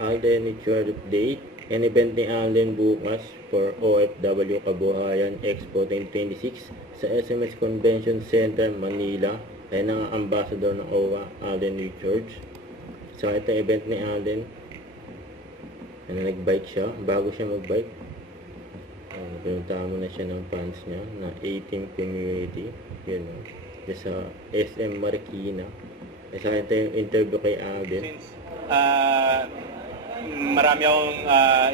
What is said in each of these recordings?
Alden Richard update. An event ni Alden bukas for OFW Kabuhayan Expo 2026 sa SMS Convention Center, Manila. Ay ang ambassador ng OWA, Alden Richards. So ito event ni Alden. Nag-bike siya. Bago siya mag-bike, pinuntahan mo na siya ng fans niya na 18 community. Yan o. Sa SM Marikina. Sa ito yung interview kay Alden. Since marami akong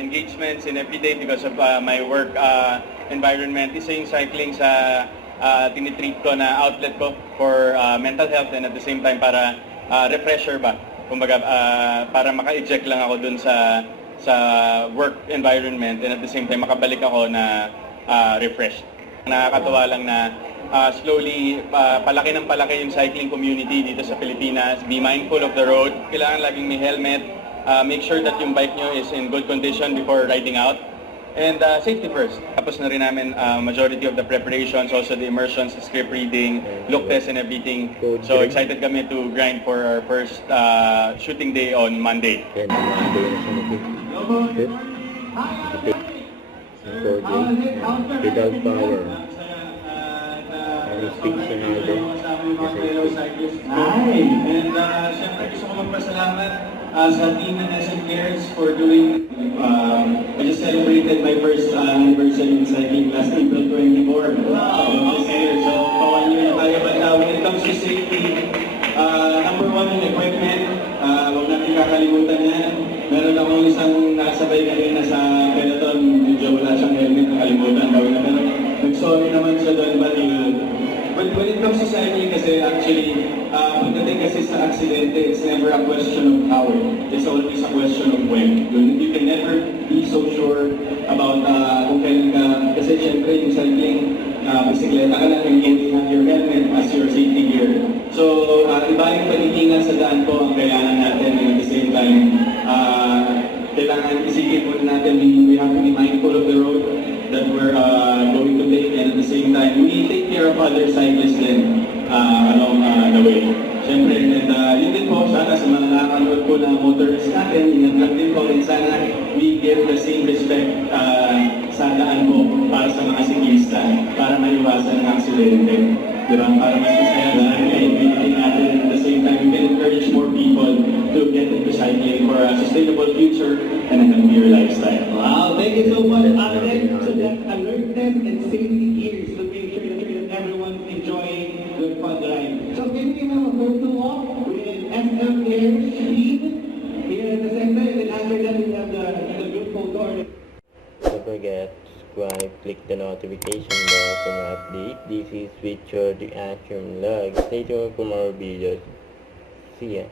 engagements in everyday because of my work environment, isa yung cycling sa tinitreat ko na outlet ko for mental health and at the same time para refresher ba. Kumbaga, para maka-eject lang ako dun sa work environment and at the same time makabalik ako na refreshed. Nakakatuwa lang na slowly palaki ng palaki yung cycling community dito sa Pilipinas. Be mindful of the road. Kailangan laging may helmet. Make sure that yung bike nyo is in good condition before riding out. And safety first. Tapos na rin namin majority of the preparations, also the immersions, script reading, look test and everything. So excited kami to grind for our first shooting day on Monday. Yan, Monday na siya mag-shoot. Pedal power. And speak siya na din. Hi! And syempre gusto ko magpasalamat sa team ng SM Cares for doing, I just celebrated my first anniversary in cycling last April 24. Wow! This year, so bawal nyo na tayo. But when it comes to safety, number one yung equipment, huwag natin kakalimutan yan. Meron akong isang nasabay kanina sa peloton, medyo wala siyang helmet, nakalimutan. Pero nag-sorry naman siya doon, but when it comes to cycling kasi actually, pagdating kasi sa aksidente, it's never a question of how. It's always a question of when. You can never be so sure about kung kailan ka, kasi syempre yung cycling, bisikleta ka lang, you have your helmet as your safety gear. So, iba yung panitingan sa daan po ang kailangan natin, and at the same time, kailangan isipin po natin, we have to be mindful of the road that we're going to take, and at the same time, we take care of other cyclists din along the way. Siyempre, and yun din po, sana sa mga nakakanood po na motorists natin, ingat lang din po, and sana we give the same respect sa daan po para sa mga siklista, para maiwasan ang aksidente. Diba? Para mas masaya na activity natin, and at the same time, we can encourage more people to get into cycling for a sustainable future and a healthier lifestyle. Wow, thank you so much, Alden. So that alertness and safety gears to make sure that everyone's enjoying the fun ride. So can we have a photo walk with SM Cares team here at the center, and then after that we have the group photo. Don't forget to subscribe, click the notification bell for more update. This is Richard the Action Vlog. Stay tuned for more videos. See ya.